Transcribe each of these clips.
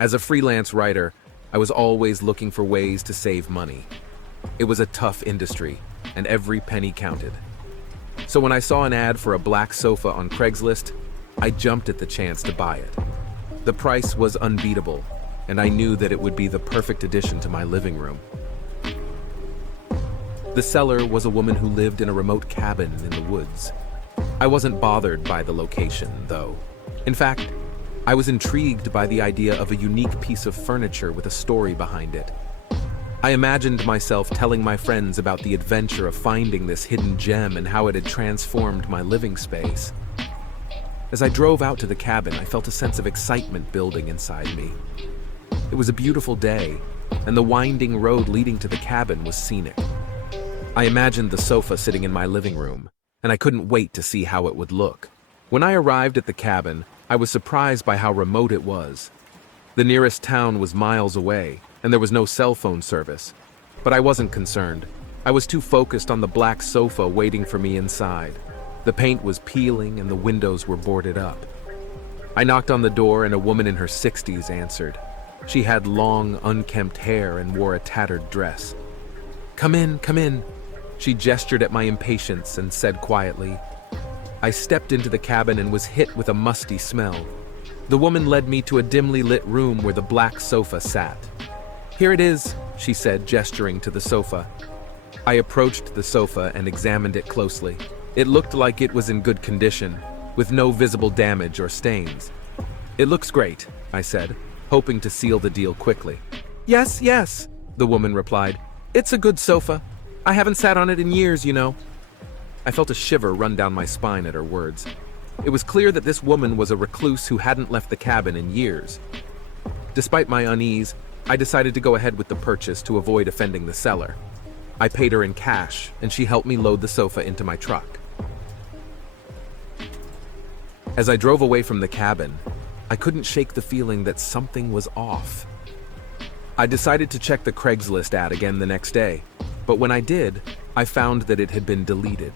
As a freelance writer, I was always looking for ways to save money. It was a tough industry, and every penny counted. So when I saw an ad for a black sofa on Craigslist, I jumped at the chance to buy it. The price was unbeatable, and I knew that it would be the perfect addition to my living room. The seller was a woman who lived in a remote cabin in the woods. I wasn't bothered by the location, though. In fact, I was intrigued by the idea of a unique piece of furniture with a story behind it. I imagined myself telling my friends about the adventure of finding this hidden gem and how it had transformed my living space. As I drove out to the cabin, I felt a sense of excitement building inside me. It was a beautiful day, and the winding road leading to the cabin was scenic. I imagined the sofa sitting in my living room, and I couldn't wait to see how it would look. When I arrived at the cabin, I was surprised by how remote it was. The nearest town was miles away, and there was no cell phone service. But I wasn't concerned. I was too focused on the black sofa waiting for me inside. The paint was peeling and the windows were boarded up. I knocked on the door and a woman in her 60s answered. She had long, unkempt hair and wore a tattered dress. "Come in, come in." She gestured at my impatience and said quietly. I stepped into the cabin and was hit with a musty smell. The woman led me to a dimly lit room where the black sofa sat. "Here it is," she said, gesturing to the sofa. I approached the sofa and examined it closely. It looked like it was in good condition, with no visible damage or stains. "It looks great," I said, hoping to seal the deal quickly. Yes, yes," the woman replied. "It's a good sofa. I haven't sat on it in years, you know." I felt a shiver run down my spine at her words. It was clear that this woman was a recluse who hadn't left the cabin in years. Despite my unease, I decided to go ahead with the purchase to avoid offending the seller. I paid her in cash, and she helped me load the sofa into my truck. As I drove away from the cabin, I couldn't shake the feeling that something was off. I decided to check the Craigslist ad again the next day, but when I did, I found that it had been deleted.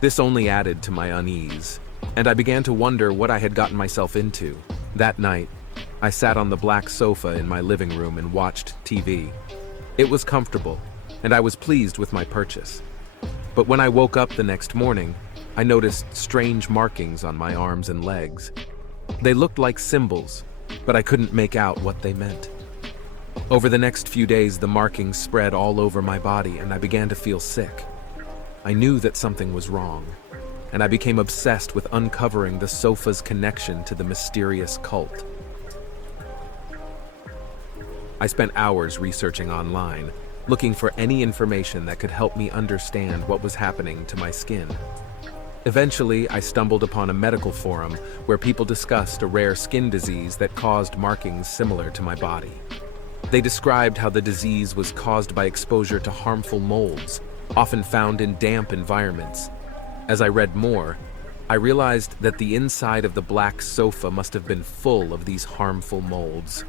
This only added to my unease, and I began to wonder what I had gotten myself into. That night, I sat on the black sofa in my living room and watched TV. It was comfortable, and I was pleased with my purchase. But when I woke up the next morning, I noticed strange markings on my arms and legs. They looked like symbols, but I couldn't make out what they meant. Over the next few days, the markings spread all over my body, and I began to feel sick. I knew that something was wrong, and I became obsessed with uncovering the sofa's connection to the mysterious cult. I spent hours researching online, looking for any information that could help me understand what was happening to my skin. Eventually, I stumbled upon a medical forum where people discussed a rare skin disease that caused markings similar to my body. They described how the disease was caused by exposure to harmful molds, often found in damp environments. As I read more, I realized that the inside of the black sofa must have been full of these harmful molds.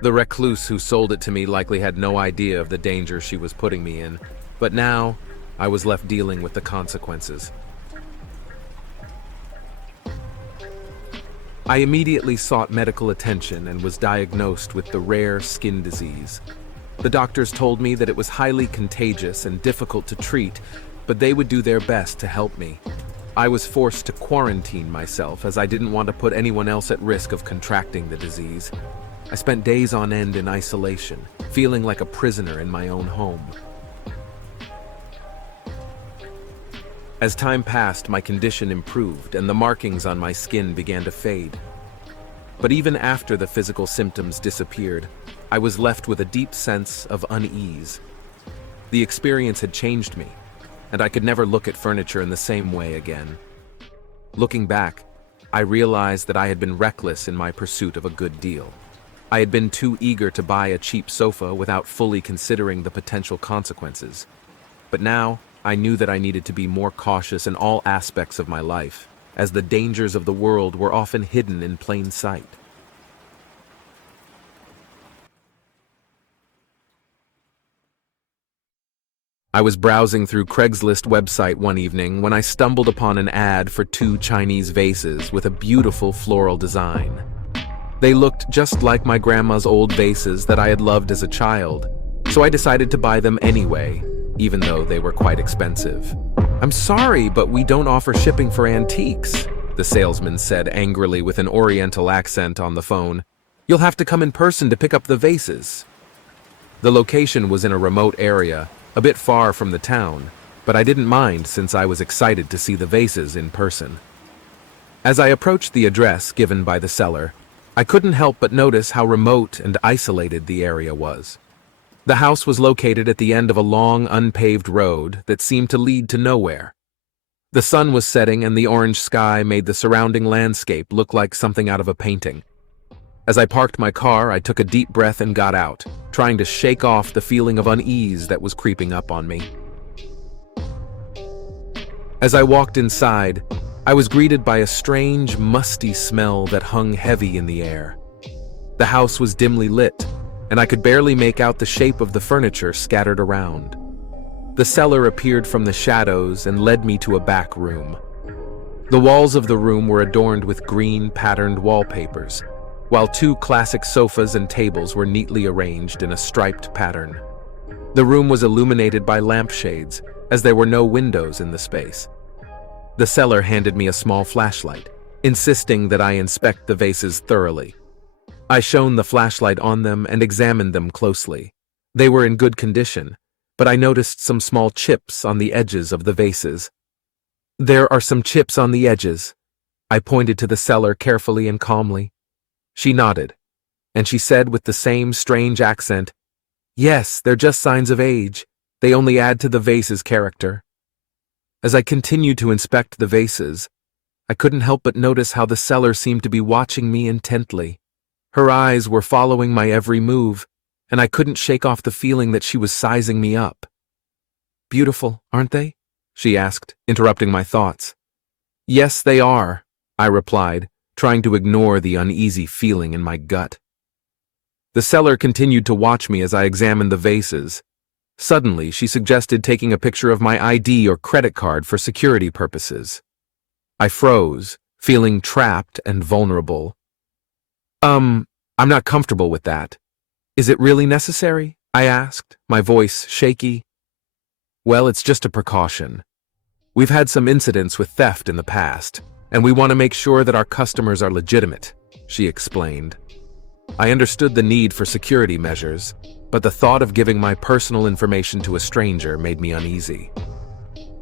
The recluse who sold it to me likely had no idea of the danger she was putting me in, but now I was left dealing with the consequences. I immediately sought medical attention and was diagnosed with the rare skin disease. The doctors told me that it was highly contagious and difficult to treat, but they would do their best to help me. I was forced to quarantine myself as I didn't want to put anyone else at risk of contracting the disease. I spent days on end in isolation, feeling like a prisoner in my own home. As time passed, my condition improved and the markings on my skin began to fade. But even after the physical symptoms disappeared, I was left with a deep sense of unease. The experience had changed me, and I could never look at furniture in the same way again. Looking back, I realized that I had been reckless in my pursuit of a good deal. I had been too eager to buy a cheap sofa without fully considering the potential consequences. But now, I knew that I needed to be more cautious in all aspects of my life, as the dangers of the world were often hidden in plain sight. I was browsing through Craigslist website one evening when I stumbled upon an ad for 2 Chinese vases with a beautiful floral design. They looked just like my grandma's old vases that I had loved as a child, so I decided to buy them anyway, even though they were quite expensive. "I'm sorry, but we don't offer shipping for antiques," the salesman said angrily with an Oriental accent on the phone. "You'll have to come in person to pick up the vases." The location was in a remote area, a bit far from the town, but I didn't mind since I was excited to see the vases in person. As I approached the address given by the seller, I couldn't help but notice how remote and isolated the area was. The house was located at the end of a long, unpaved road that seemed to lead to nowhere. The sun was setting and the orange sky made the surrounding landscape look like something out of a painting. As I parked my car, I took a deep breath and got out, trying to shake off the feeling of unease that was creeping up on me. As I walked inside, I was greeted by a strange, musty smell that hung heavy in the air. The house was dimly lit, and I could barely make out the shape of the furniture scattered around. The seller appeared from the shadows and led me to a back room. The walls of the room were adorned with green, patterned wallpapers, while two classic sofas and tables were neatly arranged in a striped pattern. The room was illuminated by lampshades, as there were no windows in the space. The seller handed me a small flashlight, insisting that I inspect the vases thoroughly. I shone the flashlight on them and examined them closely. They were in good condition, but I noticed some small chips on the edges of the vases. "There are some chips on the edges." I pointed to the seller carefully and calmly. She nodded, and she said with the same strange accent, "Yes, they're just signs of age. They only add to the vase's character." As I continued to inspect the vases, I couldn't help but notice how the seller seemed to be watching me intently. Her eyes were following my every move, and I couldn't shake off the feeling that she was sizing me up. "Beautiful, aren't they?" she asked, interrupting my thoughts. "Yes, they are," I replied, trying to ignore the uneasy feeling in my gut. The seller continued to watch me as I examined the vases. Suddenly, she suggested taking a picture of my ID or credit card for security purposes. I froze, feeling trapped and vulnerable. I'm not comfortable with that. Is it really necessary?" I asked, my voice shaky. "Well, it's just a precaution. We've had some incidents with theft in the past, and we want to make sure that our customers are legitimate," she explained. I understood the need for security measures, but the thought of giving my personal information to a stranger made me uneasy.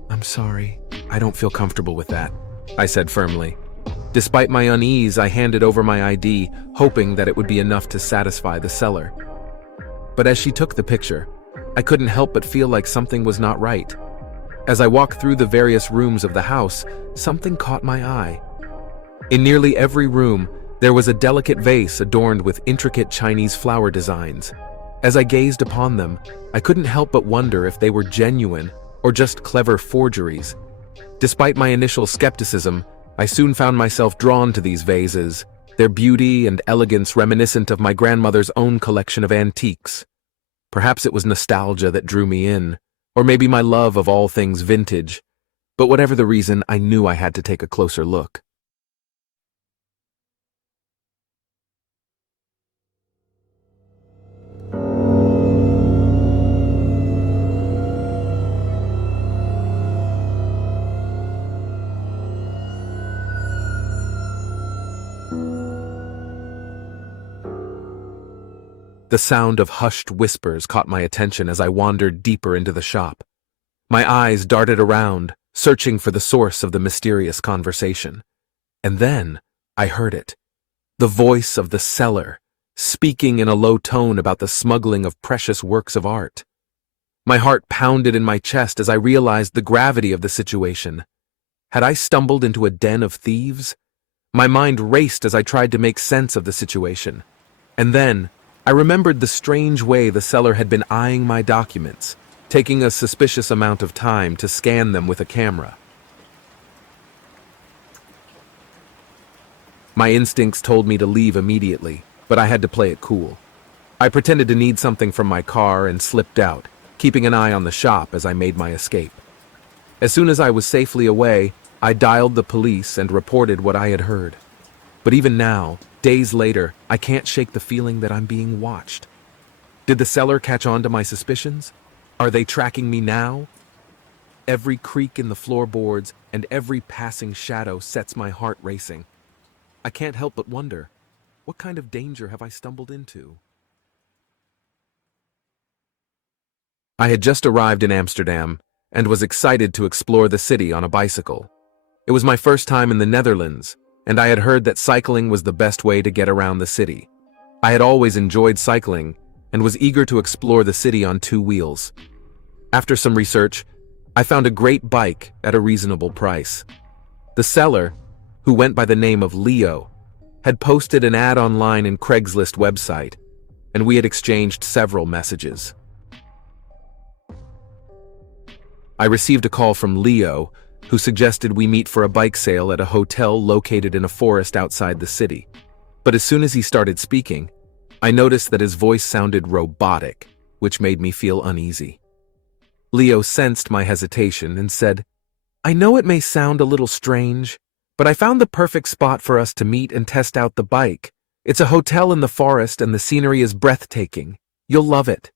"I'm sorry, I don't feel comfortable with that," I said firmly. Despite my unease, I handed over my ID, hoping that it would be enough to satisfy the seller. But as she took the picture, I couldn't help but feel like something was not right. As I walked through the various rooms of the house, something caught my eye. In nearly every room, there was a delicate vase adorned with intricate Chinese flower designs. As I gazed upon them, I couldn't help but wonder if they were genuine or just clever forgeries. Despite my initial skepticism, I soon found myself drawn to these vases, their beauty and elegance reminiscent of my grandmother's own collection of antiques. Perhaps it was nostalgia that drew me in, or maybe my love of all things vintage. But whatever the reason, I knew I had to take a closer look. The sound of hushed whispers caught my attention as I wandered deeper into the shop. My eyes darted around, searching for the source of the mysterious conversation. And then I heard it. The voice of the seller, speaking in a low tone about the smuggling of precious works of art. My heart pounded in my chest as I realized the gravity of the situation. Had I stumbled into a den of thieves? My mind raced as I tried to make sense of the situation. And then I remembered the strange way the seller had been eyeing my documents, taking a suspicious amount of time to scan them with a camera. My instincts told me to leave immediately, but I had to play it cool. I pretended to need something from my car and slipped out, keeping an eye on the shop as I made my escape. As soon as I was safely away, I dialed the police and reported what I had heard. But even now, Days later, I can't shake the feeling that I'm being watched. Did the seller catch on to my suspicions? Are they tracking me now? Every creak in the floorboards and every passing shadow sets my heart racing. I can't help but wonder, what kind of danger have I stumbled into? I had just arrived in Amsterdam and was excited to explore the city on a bicycle. It was my first time in the Netherlands, and I had heard that cycling was the best way to get around the city. I had always enjoyed cycling and was eager to explore the city on two wheels. After some research, I found a great bike at a reasonable price. The seller, who went by the name of Leo, had posted an ad online in Craigslist website, and we had exchanged several messages. I received a call from Leo, who suggested we meet for a bike sale at a hotel located in a forest outside the city. But as soon as he started speaking, I noticed that his voice sounded robotic, which made me feel uneasy. Leo sensed my hesitation and said, "I know it may sound a little strange, but I found the perfect spot for us to meet and test out the bike. It's a hotel in the forest and the scenery is breathtaking. You'll love it."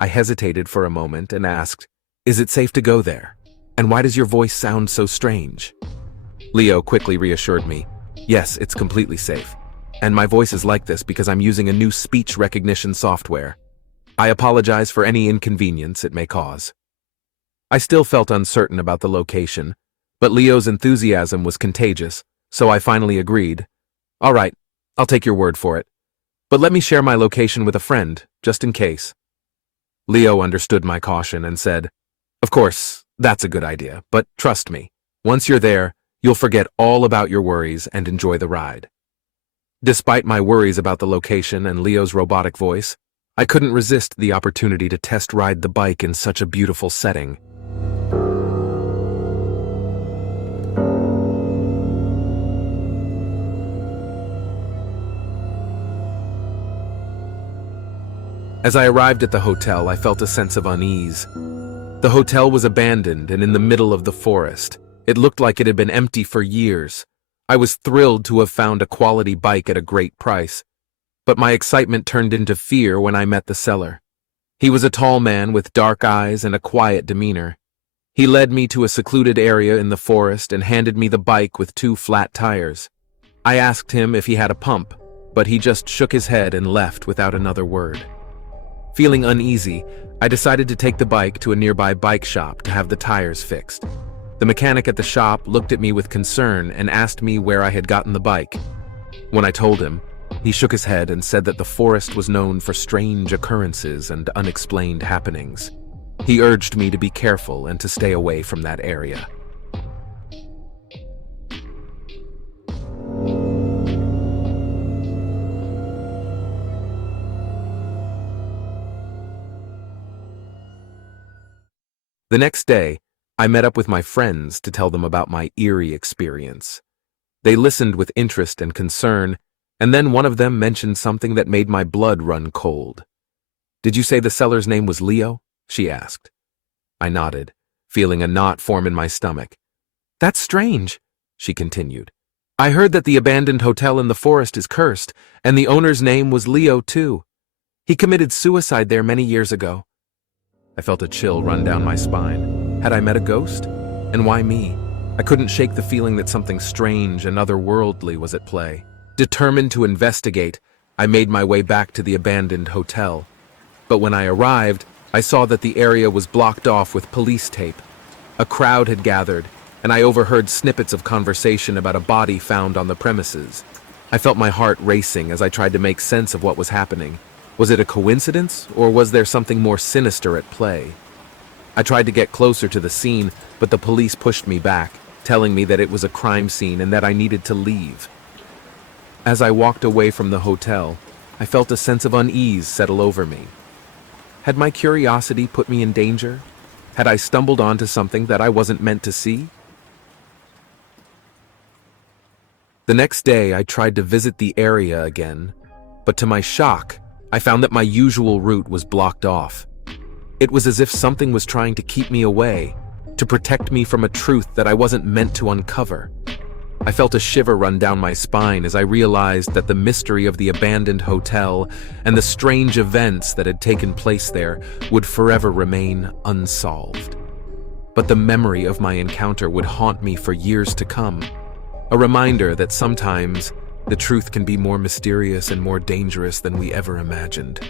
I hesitated for a moment and asked, "Is it safe to go there? And why does your voice sound so strange?" Leo quickly reassured me, "Yes, it's completely safe. And my voice is like this because I'm using a new speech recognition software. I apologize for any inconvenience it may cause." I still felt uncertain about the location, but Leo's enthusiasm was contagious, so I finally agreed. "All right, I'll take your word for it. But let me share my location with a friend, just in case." Leo understood my caution and said, "Of course, that's a good idea, but trust me, once you're there, you'll forget all about your worries and enjoy the ride." Despite my worries about the location and Leo's robotic voice, I couldn't resist the opportunity to test ride the bike in such a beautiful setting. As I arrived at the hotel, I felt a sense of unease. The hotel was abandoned and in the middle of the forest. It looked like it had been empty for years. I was thrilled to have found a quality bike at a great price, but my excitement turned into fear when I met the seller. He was a tall man with dark eyes and a quiet demeanor. He led me to a secluded area in the forest and handed me the bike with two flat tires. I asked him if he had a pump, but he just shook his head and left without another word. Feeling uneasy, I decided to take the bike to a nearby bike shop to have the tires fixed. The mechanic at the shop looked at me with concern and asked me where I had gotten the bike. When I told him, he shook his head and said that the forest was known for strange occurrences and unexplained happenings. He urged me to be careful and to stay away from that area. The next day, I met up with my friends to tell them about my eerie experience. They listened with interest and concern, and then one of them mentioned something that made my blood run cold. "Did you say the seller's name was Leo?" she asked. I nodded, feeling a knot form in my stomach. "That's strange," she continued. "I heard that the abandoned hotel in the forest is cursed, and the owner's name was Leo too. He committed suicide there many years ago." I felt a chill run down my spine. Had I met a ghost? And why me? I couldn't shake the feeling that something strange and otherworldly was at play. Determined to investigate, I made my way back to the abandoned hotel. But when I arrived, I saw that the area was blocked off with police tape. A crowd had gathered, and I overheard snippets of conversation about a body found on the premises. I felt my heart racing as I tried to make sense of what was happening. Was it a coincidence, or was there something more sinister at play? I tried to get closer to the scene, but the police pushed me back, telling me that it was a crime scene and that I needed to leave. As I walked away from the hotel, I felt a sense of unease settle over me. Had my curiosity put me in danger? Had I stumbled onto something that I wasn't meant to see? The next day, I tried to visit the area again, but to my shock, I found that my usual route was blocked off. It was as if something was trying to keep me away, to protect me from a truth that I wasn't meant to uncover. I felt a shiver run down my spine as I realized that the mystery of the abandoned hotel and the strange events that had taken place there would forever remain unsolved. But the memory of my encounter would haunt me for years to come, a reminder that sometimes the truth can be more mysterious and more dangerous than we ever imagined.